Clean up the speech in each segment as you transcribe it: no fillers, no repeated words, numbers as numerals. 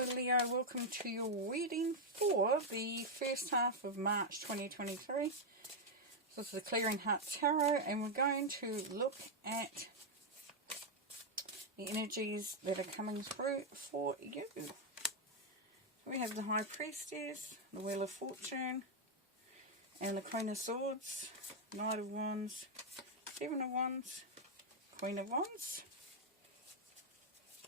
Hello Leo, welcome to your reading for the first half of March 2023. This is the Clearing Heart Tarot, and we're going to look at the energies that are coming through for you. We have the High Priestess, the Wheel of Fortune, and the Queen of Swords, Knight of Wands, Seven of Wands, Queen of Wands,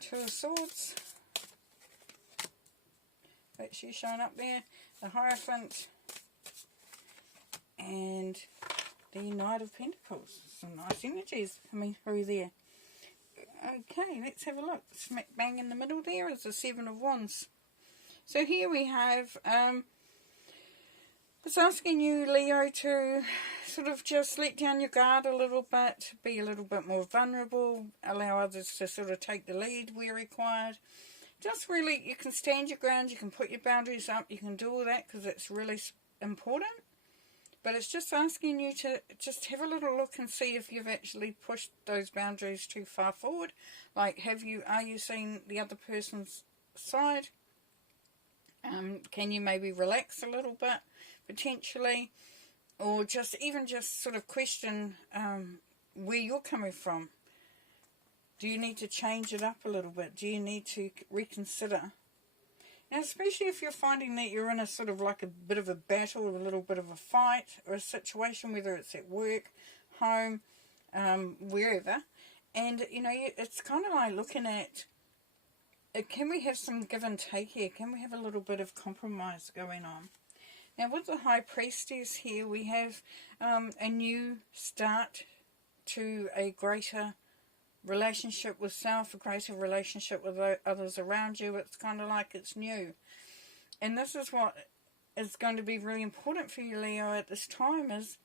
Two of Swords, that's you showing up there, the Hierophant, and the Knight of Pentacles. Some nice energies coming through there. Okay, let's have a look. Smack bang in the middle there is the Seven of Wands. So here we have, it's asking you, Leo, to sort of just let down your guard a little bit, be a little bit more vulnerable, allow others to sort of take the lead where required. Just really, you can stand your ground, you can put your boundaries up, you can do all that because it's really important. But it's just asking you to just have a little look and see if you've actually pushed those boundaries too far forward. Like, are you seeing the other person's side? Can you maybe relax a little bit, potentially? Or just sort of question where you're coming from. Do you need to change it up a little bit? Do you need to reconsider? Now, especially if you're finding that you're in a sort of like a bit of a battle, a little bit of a fight, or a situation, whether it's at work, home, wherever. And, you know, it's kind of like looking at, can we have some give and take here? Can we have a little bit of compromise going on? Now, with the High Priestess here, we have a new start to a greater relationship with self, a greater relationship with others around you. It's kind of like it's new. And this is what is going to be really important for you, Leo, at this time is,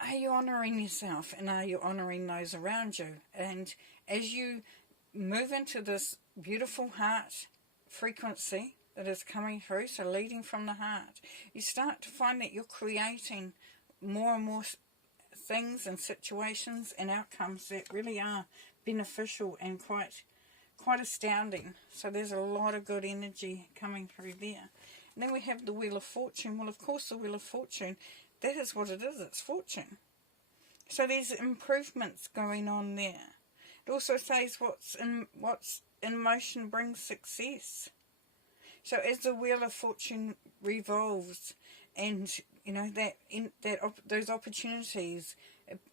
are you honouring yourself and are you honouring those around you? And as you move into this beautiful heart frequency that is coming through, so leading from the heart, you start to find that you're creating more and more things and situations and outcomes that really are beneficial and quite astounding. So there's a lot of good energy coming through there. And then we have the Wheel of Fortune. Well, of course, the Wheel of Fortune, that is what it is. It's fortune. So there's improvements going on there. It also says what's in motion brings success. So as the Wheel of Fortune revolves, and you know those opportunities,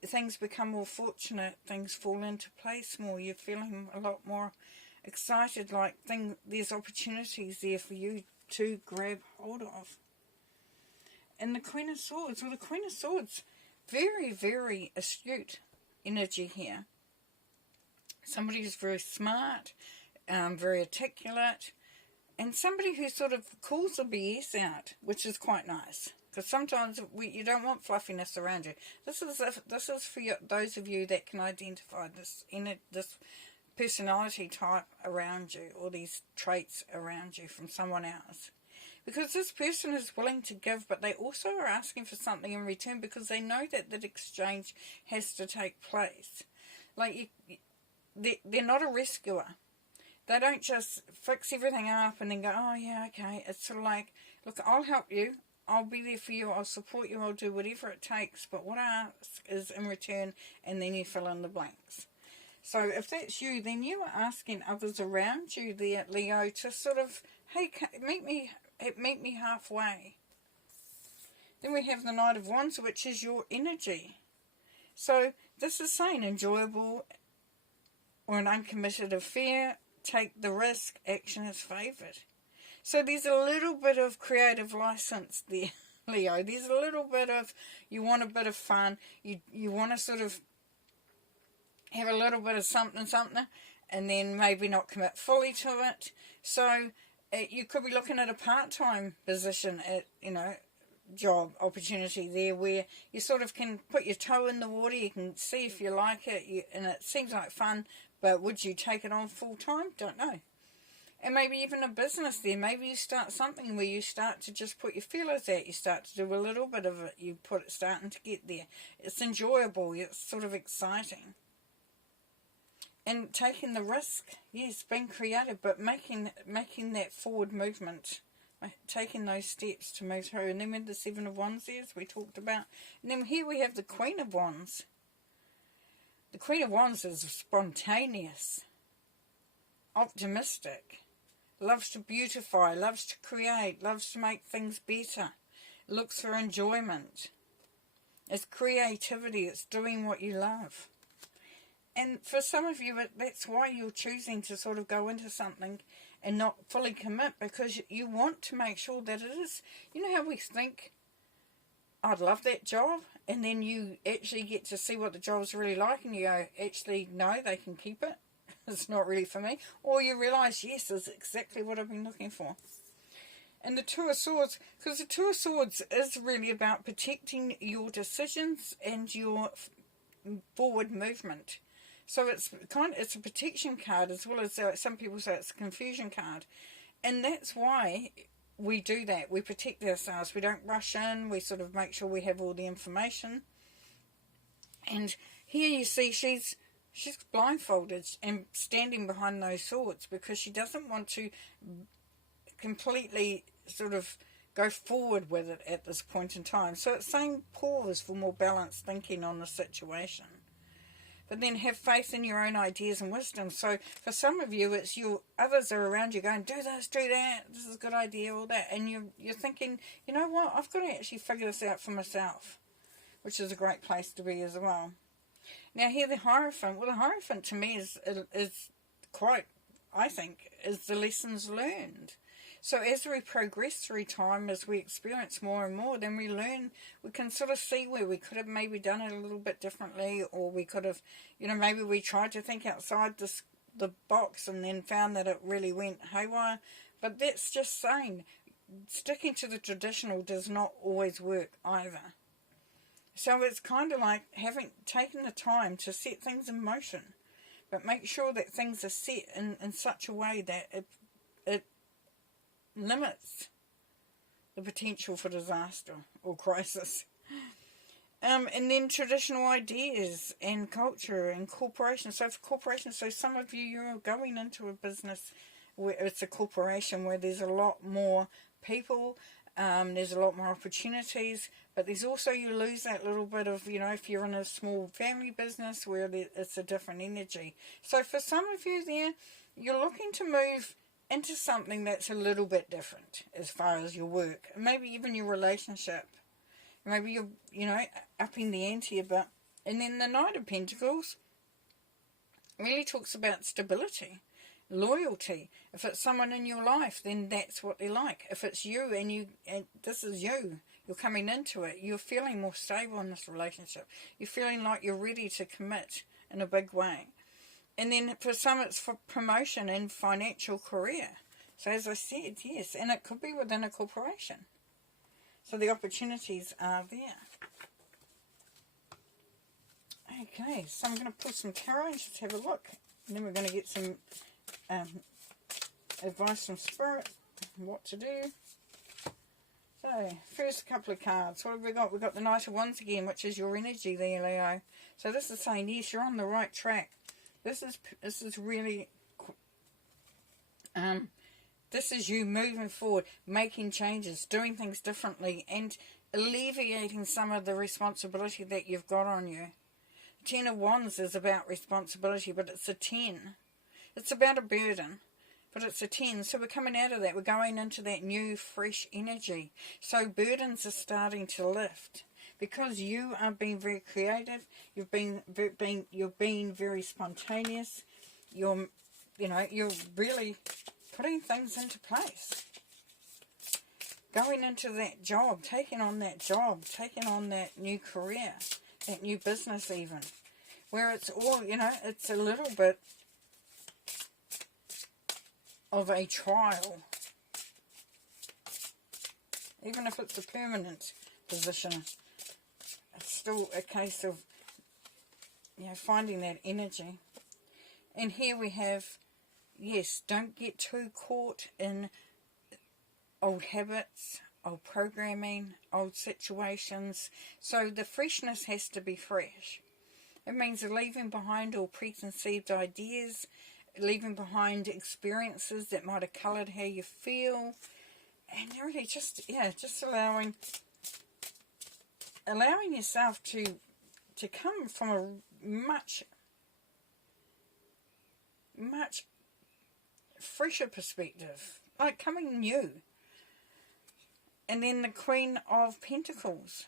things become more fortunate, things fall into place more, you're feeling a lot more excited, like there's opportunities there for you to grab hold of. And the Queen of Swords, well, the Queen of Swords, very, very astute energy here. Somebody who's very smart, very articulate, and somebody who sort of calls the BS out, which is quite nice. Because sometimes you don't want fluffiness around you. This is for those of you that can identify this personality type around you, or these traits around you from someone else. Because this person is willing to give, but they also are asking for something in return because they know that that exchange has to take place. Like, they're not a rescuer. They don't just fix everything up and then go, oh yeah, okay. It's sort of like, look, I'll help you. I'll be there for you. I'll support you. I'll do whatever it takes. But what I ask is in return, and then you fill in the blanks. So if that's you, then you are asking others around you there, Leo, to sort of, hey, meet me halfway. Then we have the Knight of Wands, which is your energy. So this is saying enjoyable or an uncommitted affair. Take the risk, action is favoured. So there's a little bit of creative license there, Leo. There's a little bit of, you want a bit of fun, you want to sort of have a little bit of something, and then maybe not commit fully to it. So you could be looking at a part-time position at, job opportunity there where you sort of can put your toe in the water, you can see if you like it, and it seems like fun. But would you take it on full time? Don't know. And maybe even a business there. Maybe you start something where you start to just put your feelers out. You start to do a little bit of it. You put it starting to get there. It's enjoyable. It's sort of exciting. And taking the risk, yes, being creative, but making that forward movement, taking those steps to move through. And then when the Seven of Wands is, we talked about. And then here we have the Queen of Wands. The Queen of Wands is spontaneous, optimistic, loves to beautify, loves to create, loves to make things better, looks for enjoyment. It's creativity, it's doing what you love. And for some of you, that's why you're choosing to sort of go into something and not fully commit, because you want to make sure that it is. You know how we think, I'd love that job, and then you actually get to see what the job's really like, and you go, actually, no, they can keep it. It's not really for me. Or you realise, yes, it's exactly what I've been looking for. And the Two of Swords, because the Two of Swords is really about protecting your decisions and your forward movement. So it's a protection card, as well as some people say it's a confusion card. And that's why we do that. We protect ourselves. We don't rush in. We sort of make sure we have all the information. And here you see she's blindfolded and standing behind those swords because she doesn't want to completely sort of go forward with it at this point in time. So it's saying pause for more balanced thinking on the situation. But then have faith in your own ideas and wisdom. So for some of you, it's others are around you going, do this, do that, this is a good idea, all that. And you're thinking, you know what, I've got to actually figure this out for myself, which is a great place to be as well. Now here the Hierophant. Well, the Hierophant to me is quite, I think, is the lessons learned. So as we progress through time, as we experience more and more, then we learn, we can sort of see where we could have maybe done it a little bit differently, or we could have, maybe we tried to think outside the box and then found that it really went haywire. But that's just saying, sticking to the traditional does not always work either. So it's kind of like taken the time to set things in motion, but make sure that things are set in such a way that it limits the potential for disaster or crisis. And then traditional ideas and culture and corporations. So for corporations, so some of you're going into a business where it's a corporation where there's a lot more people, there's a lot more opportunities, but there's also, you lose that little bit of, if you're in a small family business where it's a different energy. So for some of you there, you're looking to move into something that's a little bit different as far as your work, maybe even your relationship. Maybe you're, upping the ante a bit. And then the Knight of Pentacles really talks about stability, loyalty. If it's someone in your life, then that's what they're like. If it's you and this is you're coming into it, you're feeling more stable in this relationship. You're feeling like you're ready to commit in a big way. And then for some, it's for promotion and financial career. So as I said, yes, and it could be within a corporation. So the opportunities are there. Okay, so I'm going to pull some tarot and just have a look. And then we're going to get some advice from Spirit on what to do. So, first couple of cards. What have we got? We've got the Knight of Wands again, which is your energy there, Leo. So this is saying, yes, you're on the right track. This is really, this is you moving forward, making changes, doing things differently, and alleviating some of the responsibility that you've got on you. 10 of Wands is about responsibility, but it's a 10. It's about a burden, but it's a 10. So we're coming out of that. We're going into that new, fresh energy. So burdens are starting to lift. Because you are being very creative, you're being very spontaneous. You're really putting things into place. Going into that job, taking on that new career, that new business even, where it's all, it's a little bit of a trial. Even if it's a permanent position. It's still a case of, finding that energy. And here we have, yes, don't get too caught in old habits, old programming, old situations. So the freshness has to be fresh. It means leaving behind all preconceived ideas, leaving behind experiences that might have coloured how you feel, and really just allowing yourself to come from a much fresher perspective, like coming new. And then the Queen of Pentacles.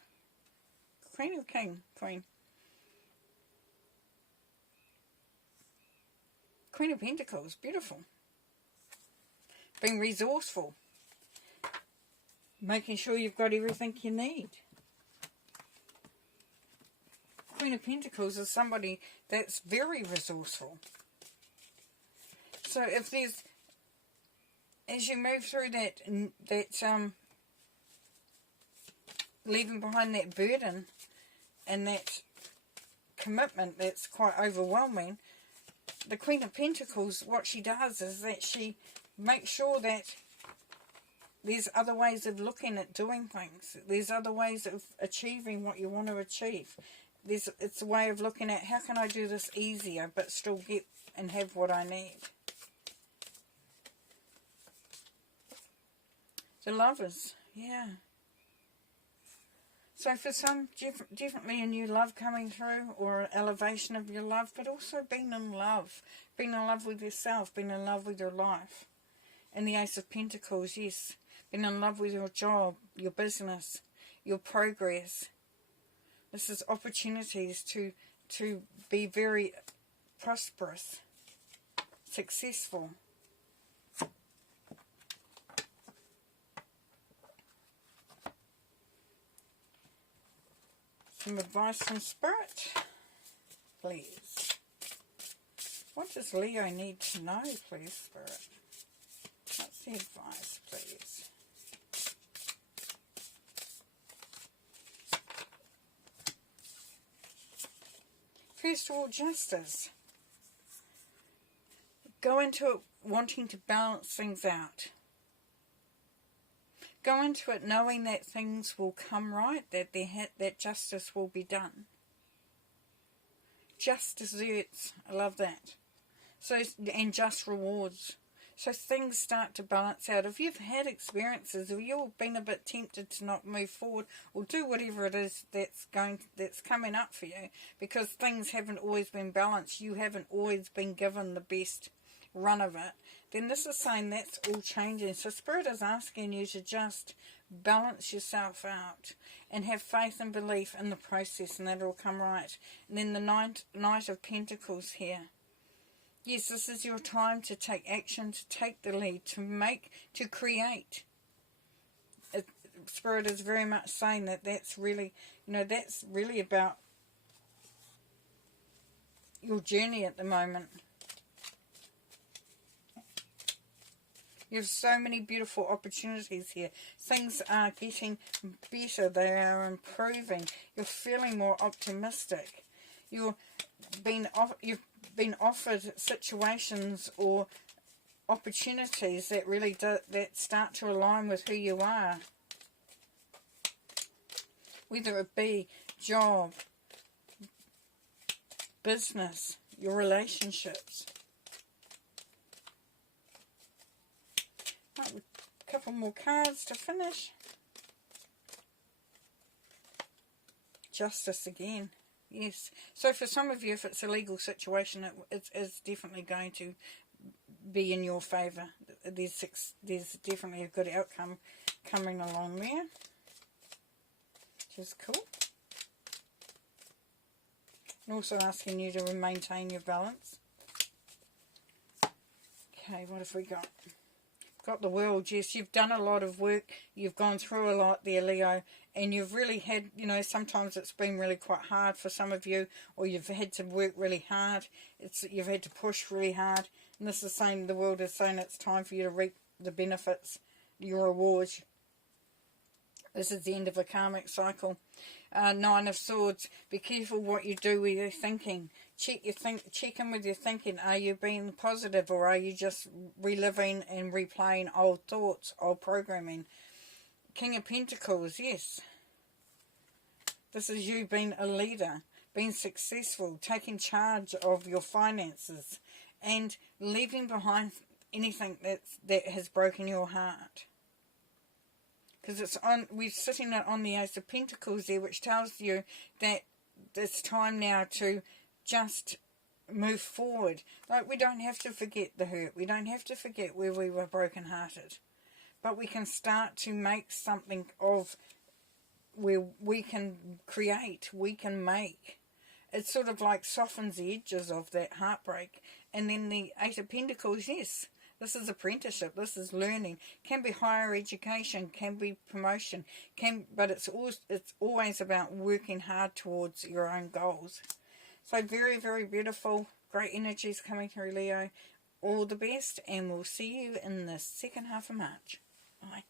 Queen of King? Queen. Queen of Pentacles. Beautiful. Being resourceful. Making sure you've got everything you need. Queen of Pentacles is somebody that's very resourceful. So if there's, as you move through that leaving behind that burden and that commitment that's quite overwhelming, the Queen of Pentacles, what she does is that she makes sure that there's other ways of looking at doing things. There's other ways of achieving what you want to achieve. It's a way of looking at, how can I do this easier but still get and have what I need. The Lovers, yeah. So for some, definitely a new love coming through, or an elevation of your love, but also being in love with yourself, being in love with your life. And the Ace of Pentacles, yes, being in love with your job, your business, your progress. This is opportunities to be very prosperous, successful. Some advice from Spirit, please. What does Leo need to know, please, Spirit? What's the advice, please? First of all, justice. Go into it wanting to balance things out. Go into it knowing that things will come right, that justice will be done. Just desserts, I love that. So, and just rewards. So things start to balance out. If you've had experiences, if you've been a bit tempted to not move forward or do whatever it is that's coming up for you, because things haven't always been balanced, you haven't always been given the best run of it, then this is saying that's all changing. So Spirit is asking you to just balance yourself out and have faith and belief in the process, and that will come right. And then the Knight of Pentacles here. Yes, this is your time to take action, to take the lead, to create. Spirit is very much saying that that's really, that's really about your journey at the moment. You have so many beautiful opportunities here. Things are getting better. They are improving. You're feeling more optimistic. You've been offered situations or opportunities that really that start to align with who you are. Whether it be job, business, your relationships. A couple more cards to finish. Justice again. Yes. So for some of you, if it's a legal situation, it's definitely going to be in your favour. There's definitely a good outcome coming along there. Which is cool. And also asking you to maintain your balance. Okay, what have we got? Got the World. Yes, you've done a lot of work. You've gone through a lot there, Leo. And you've really had, sometimes it's been really quite hard for some of you. Or you've had to work really hard. You've had to push really hard. And this is saying, the World is saying it's time for you to reap the benefits, your rewards. This is the end of a karmic cycle. Nine of Swords. Be careful what you do with your thinking. Check in with your thinking. Are you being positive, or are you just reliving and replaying old thoughts, old programming? King of Pentacles, yes. This is you being a leader, being successful, taking charge of your finances, and leaving behind anything that has broken your heart. Because we're sitting on the Ace of Pentacles there, which tells you that it's time now to just move forward. Like, we don't have to forget the hurt. We don't have to forget where we were brokenhearted. But we can start to make something of where we can create, we can make. It sort of like softens the edges of that heartbreak. And then the Eight of Pentacles, yes, this is apprenticeship, this is learning. Can be higher education, can be promotion, but it's always about working hard towards your own goals. So very, very beautiful, great energies coming through, Leo. All the best, and we'll see you in the second half of March. Bye.